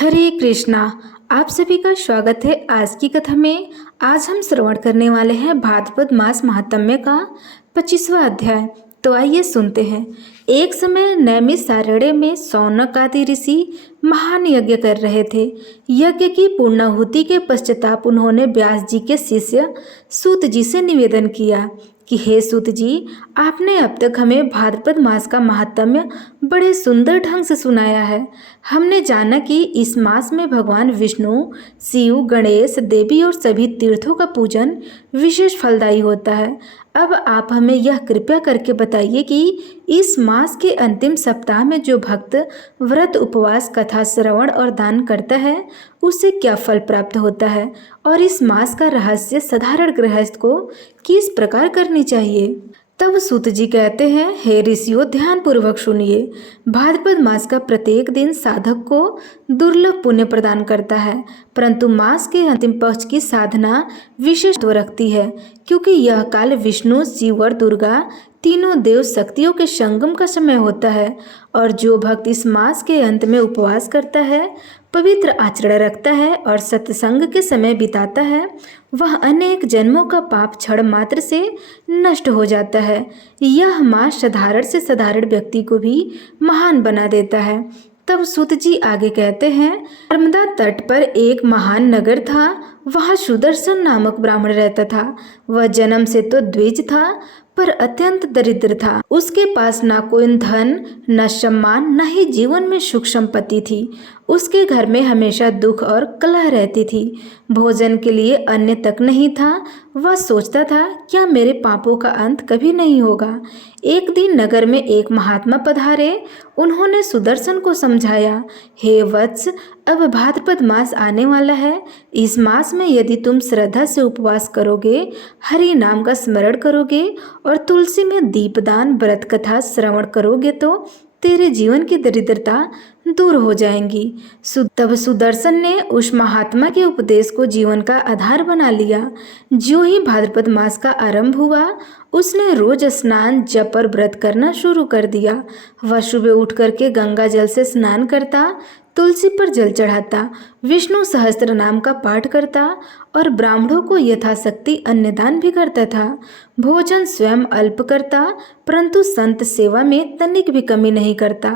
हरे कृष्णा। आप सभी का स्वागत है आज की कथा में। आज हम श्रवण करने वाले हैं भाद्रपद मास महात्म्य का 25वां अध्याय। तो आइए सुनते हैं। एक समय नैमिषारण्य में शौनक आदि ऋषि महान यज्ञ कर रहे थे। यज्ञ की पूर्णाहुति के पश्चाताप उन्होंने व्यास जी के शिष्य सूत जी से निवेदन किया कि हे सूत जी, आपने अब तक हमें भाद्रपद मास का महात्म्य बड़े सुंदर ढंग से सुनाया है। हमने जाना कि इस मास में भगवान विष्णु, शिव, गणेश, देवी और सभी तीर्थों का पूजन विशेष फलदायी होता है। अब आप हमें यह कृपया करके बताइए कि इस मास के अंतिम सप्ताह में जो भक्त व्रत, उपवास, कथा श्रवण और दान करता है उसे क्या फल प्राप्त होता है, और इस मास का रहस्य साधारण गृहस्थ को किस प्रकार करनी चाहिए। तब सूत जी कहते हैं, हे ऋषियों, ध्यान पूर्वक सुनिए। भाद्रपद मास का प्रत्येक दिन साधक को दुर्लभ पुण्य प्रदान करता है, परंतु मास के अंतिम पक्ष की साधना विशेष महत्व रखती है, क्योंकि यह काल विष्णु, शिव और दुर्गा तीनों देव शक्तियों के संगम का समय होता है। और जो भक्त इस मास के अंत में उपवास करता है, पवित्र आचरण रखता है और सत्संग के समय बिताता है, वह अनेक जन्मों का पाप क्षण मात्र से नष्ट हो जाता है। यह मास साधारण से साधारण व्यक्ति को भी महान बना देता है। तब सूत जी आगे कहते हैं, नर्मदा तट पर एक महान नगर था। वहाँ सुदर्शन नामक ब्राह्मण रहता था। वह जन्म से तो द्विज था, पर अत्यंत दरिद्र था। उसके पास ना कोई धन, न सम्मान, न ही जीवन में सुख संपत्ति थी। उसके घर में हमेशा दुख और कलह रहती थी। भोजन के लिए अन्न तक नहीं था। वह सोचता था, क्या मेरे पापों का अंत कभी नहीं होगा। एक दिन नगर में एक महात्मा पधारे। उन्होंने सुदर्शन को समझाया, हे वत्स, अब भाद्रपद मास आने वाला है। इस मास में यदि तुम श्रद्धा से उपवास करोगे, हरि नाम का स्मरण करोगे और तुलसी में दीपदान, व्रत कथा श्रवण करोगे तो तेरे जीवन की दरिद्रता दूर हो जाएंगी। तब सुदर्शन ने उस महात्मा के उपदेश को जीवन का आधार बना लिया। जो ही भाद्रपद मास का आरंभ हुआ, उसने रोज स्नान, जप और व्रत करना शुरू कर दिया। वह सुबह उठ करके गंगा जल से स्नान करता, तुलसी पर जल चढ़ाता, विष्णु सहस्त्र नाम का पाठ करता और ब्राह्मणों को यथाशक्ति अन्नदान भी करता था। भोजन स्वयं अल्प करता, परंतु संत सेवा में तनिक भी कमी नहीं करता।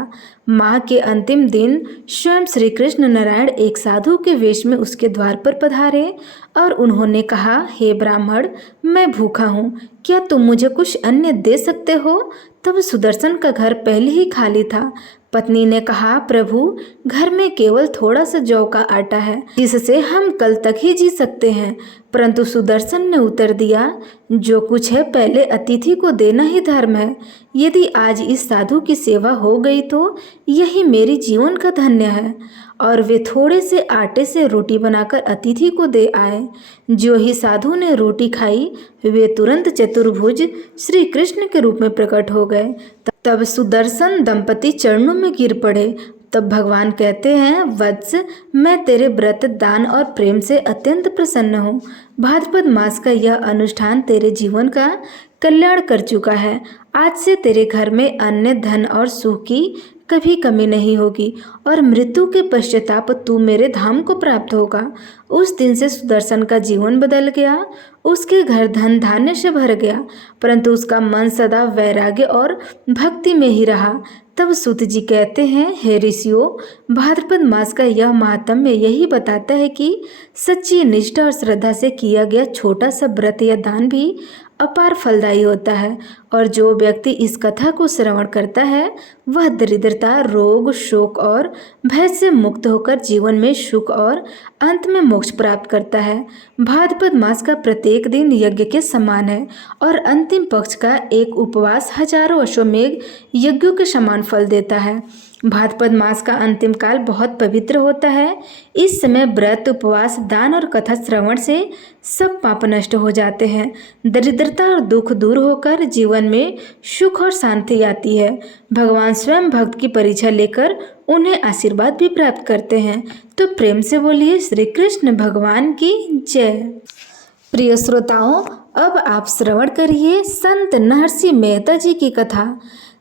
माह के अंतिम दिन स्वयं श्री कृष्ण नारायण एक साधु के वेश में उसके द्वार पर पधारे और उन्होंने कहा, हे ब्राह्मण, मैं भूखा हूँ, क्या तुम मुझे कुछ अन्न दे सकते हो। तब सुदर्शन का घर पहले ही खाली था। पत्नी ने कहा, प्रभु, घर में केवल थोड़ा सा जौ का आटा है, जिससे हम कल तक ही जी सकते हैं। परंतु सुदर्शन ने उत्तर दिया, जो कुछ है पहले अतिथि को देना ही धर्म है। यदि आज इस साधु की सेवा हो गई तो यही मेरी जीवन का धन्य है। और वे थोड़े से आटे से रोटी बनाकर अतिथि को दे आए। जो ही साधु ने रोटी खाई, वे तुरंत चतुर्भुज श्री कृष्ण के रूप में प्रकट हो गए। तब सुदर्शन दंपति चरणों में गिर पड़े। तब भगवान कहते हैं, वत्स, मैं तेरे व्रत, दान और प्रेम से अत्यंत प्रसन्न हूँ। भाद्रपद मास का यह अनुष्ठान तेरे जीवन का कल्याण कर चुका है। आज से तेरे घर में अन्न, धन और सुख की कभी कमी नहीं होगी और मृत्यु के पश्चाताप तू मेरे धाम को प्राप्त होगा। उस दिन से सुदर्शन का जीवन बदल गया। उसके घर धन धान्य से भर गया, परंतु उसका मन सदा वैराग्य और भक्ति में ही रहा। तब सूत जी कहते हैं, हे ऋषियों, भाद्रपद मास का यह महात्म्य यही बताता है कि सच्ची निष्ठा और श्रद्धा से किया गया छोटा सा व्रत या दान भी अपार फलदायी होता है। और जो व्यक्ति इस कथा को श्रवण करता है, वह दरिद्रता, रोग, शोक और भय से मुक्त होकर जीवन में सुख और अंत में मोक्ष प्राप्त करता है। भाद्रपद मास का प्रत्येक दिन यज्ञ के समान है और अंतिम पक्ष का एक उपवास हजारों अश्वमेघ यज्ञों के समान फल देता है। भाद्रपद मास का अंतिम काल बहुत पवित्र होता है। इस समय व्रत, उपवास, दान और कथा श्रवण से सब पाप नष्ट हो जाते हैं। दरिद्रता और दुख दूर होकर जीवन में सुख और शांति आती है। भगवान स्वयं भक्त की परीक्षा लेकर उन्हें आशीर्वाद भी प्राप्त करते हैं। तो प्रेम से बोलिए, श्री कृष्ण भगवान की जय। प्रिय श्रोताओं, अब आप श्रवण करिए संत नरसिंह मेहता जी की कथा।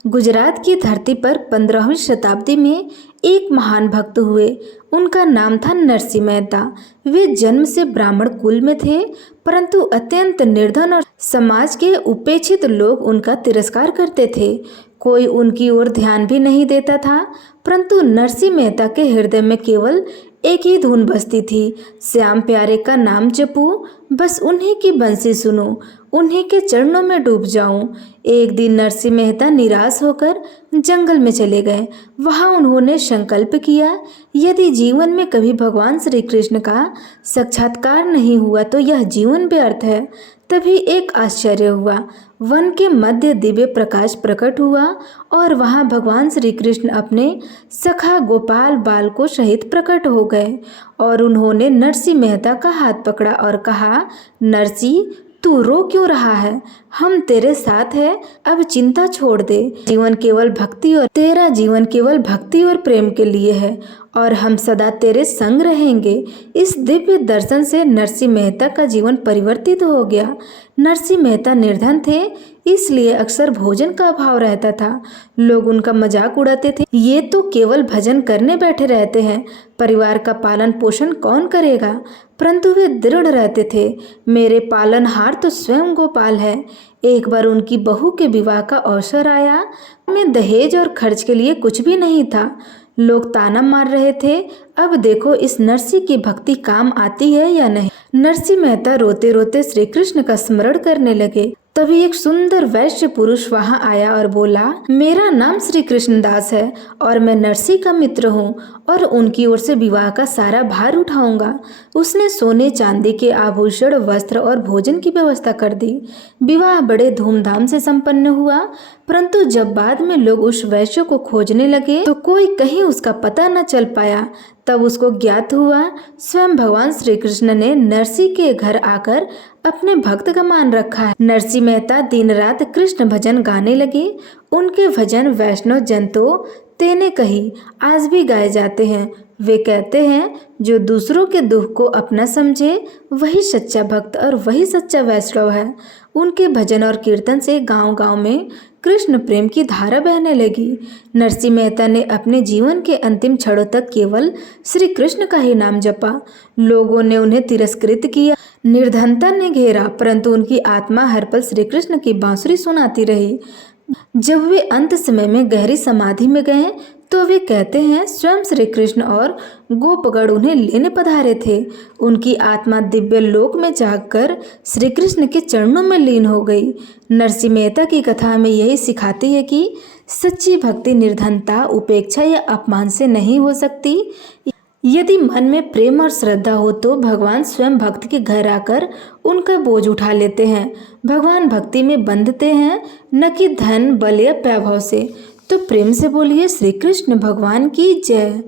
गुजरात की धरती पर 15वीं शताब्दी में एक महान भक्त हुए। उनका नाम था नरसी मेहता। वे जन्म से ब्राह्मण कुल में थे, परंतु अत्यंत निर्धन और समाज के उपेक्षित लोग उनका तिरस्कार करते थे। कोई उनकी ओर ध्यान भी नहीं देता था, परंतु नरसी मेहता के हृदय में केवल एक ही धुन बजती थी, श्याम प्यारे का नाम जपूं, बस उन्हीं की बंसी सुनूं, उन्हीं के चरणों में डूब जाऊं। एक दिन नरसी मेहता निराश होकर जंगल में चले गए। वहां उन्होंने संकल्प किया, यदि जीवन में कभी भगवान श्री कृष्ण का साक्षात्कार नहीं हुआ तो यह जीवन व्यर्थ है। तभी एक आश्चर्य हुआ। वन के मध्य दिव्य प्रकाश प्रकट हुआ और वहां भगवान श्री कृष्ण अपने सखा गोपाल बालकों सहित प्रकट हो गए और उन्होंने नरसी मेहता का हाथ पकड़ा और कहा, नरसी, तू रो क्यों रहा है? हम तेरे साथ है, अब चिंता छोड़ दे। जीवन केवल भक्ति और तेरा जीवन केवल भक्ति और प्रेम के लिए है और हम सदा तेरे संग रहेंगे। इस दिव्य दर्शन से नरसी मेहता का जीवन परिवर्तित हो गया। नरसी मेहता निर्धन थे, इसलिए अक्सर भोजन का अभाव रहता था। लोग उनका मजाक उड़ाते थे, ये तो केवल भजन करने बैठे रहते हैं, परिवार का पालन पोषण कौन करेगा? परंतु वे दृढ़ रहते थे, मेरे पालनहार तो स्वयं गोपाल है। एक बार उनकी बहू के विवाह का अवसर आया, में दहेज और खर्च के लिए कुछ भी नहीं था। लोग ताना मार रहे थे, अब देखो इस नरसी की भक्ति काम आती है या नहीं। नरसी मेहता रोते रोते श्री कृष्ण का स्मरण करने लगे। तभी एक सुंदर वैश्य पुरुष वहां आया और बोला, मेरा नाम श्री कृष्णदास है और मैं नरसी का मित्र हूँ और उनकी ओर से विवाह का सारा भार उठाऊंगा। उसने सोने चांदी के आभूषण, वस्त्र और भोजन की व्यवस्था कर दी। विवाह बड़े धूमधाम से संपन्न हुआ, परंतु जब बाद में लोग उस वैश्य को खोजने लगे तो कोई कहीं उसका पता न चल पाया। तब उसको ज्ञात हुआ स्वयं भगवान श्री कृष्ण ने नरसी के घर आकर अपने भक्त का मान रखा है। नरसी मेहता दिन रात कृष्ण भजन गाने लगे। उनके भजन वैष्णव जन तो तेने कही आज भी गाए जाते हैं। वे कहते हैं, जो दूसरों के दुख को अपना समझे वही सच्चा भक्त और वही सच्चा वैष्णव है। उनके भजन और कीर्तन से गांव-गांव में कृष्ण प्रेम की धारा बहने लगी। नरसी मेहता ने अपने जीवन के अंतिम क्षणों तक केवल श्री कृष्ण का ही नाम जपा। लोगों ने उन्हें तिरस्कृत किया, निर्धनता ने घेरा, परंतु उनकी आत्मा हर पल श्री कृष्ण की बांसुरी सुनाती रही। जब वे अंत समय में गहरी समाधि में गए तो वे कहते हैं, स्वयं श्री कृष्ण और गोपगण उन्हें लेने पधारे थे। उनकी आत्मा दिव्य लोक में जागकर श्री कृष्ण के चरणों में लीन हो गई। नरसी मेहता की कथा हमें यही सिखाती है कि सच्ची भक्ति निर्धनता, उपेक्षा या अपमान से नहीं हो सकती। यदि मन में प्रेम और श्रद्धा हो तो भगवान स्वयं भक्त के घर आकर उनका बोझ उठा लेते हैं। भगवान भक्ति में बंधते हैं, न कि धन, बल या वैभव से। तो प्रेम से बोलिए श्री कृष्ण भगवान की जय।